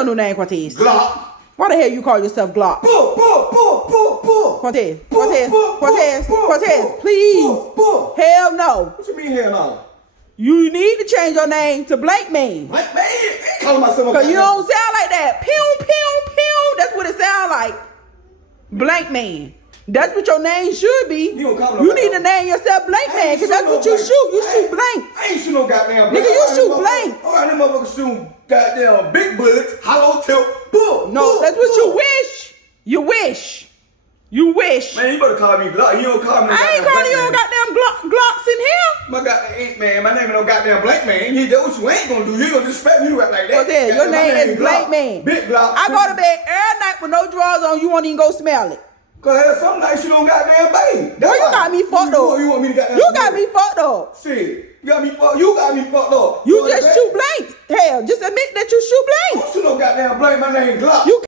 your new name, Cortez? Glock. Why the hell you call yourself Glock? Cortez, please. Hell no. What you mean hell no? You need to change your name to Blank Man. Blank Man? I ain't calling myself Cause you don't sound like that. Pew, pew, pew. That's what it sounds like. Blank Man. That's what your name should be. You need to name yourself Blank Man, because that's what you shoot. You shoot blank. I ain't shoot no goddamn blank. Nigga, you shoot blank. All right, them motherfuckers shooting goddamn big bullets, hollow tip, boom. No, that's what you wish. You wish. You wish. Man, you better call me Glock. You don't call me no I ain't calling you no goddamn Glocks in here. My goddamn man, my name ain't no goddamn Blank Man. You know what you ain't gonna do. You ain't gonna disrespect me to rap like that. Okay, your name is Blank Man. Big Glock. I go to bed every night with no drawers on. You won't even go smell it. Cause hell, some nights you don't goddamn bathe. Boy, you got me fucked up. You want me to goddamn You got me fucked up. Shit. You got me fucked up. You just shoot blank. Hell, just admit that you shoot blank. I don't shoot no goddamn blank. My name Glock. You